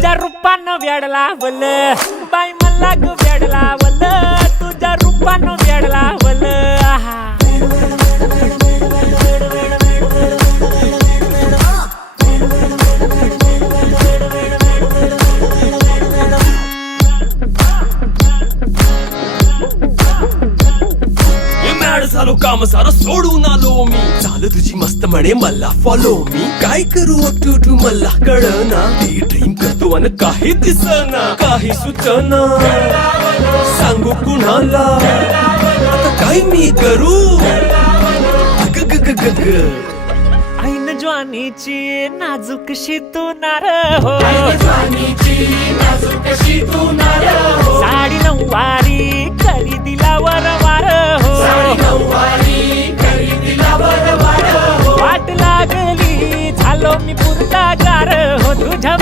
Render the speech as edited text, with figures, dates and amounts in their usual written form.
तुझ्या रूपानं वेड लावलं बाई मला ग वेड लावलं तुझ्या रूपानं वेड लावलं आहा झालो काम सारं सोडून आलो मी चाल तुझी मस्त म्हणे मला फॉलो मी काय करू अटू मला कळना ड्रीम करतो आणि काही दिसना काही सुचना सांगू कुणाला आता काय मी करू ऐन ज्वानीची नाजूकशी तू नार हो साडी नऊवारी करी दिला वरवार हो वाट लागली झालो मी पुरता गार हो तुझ्या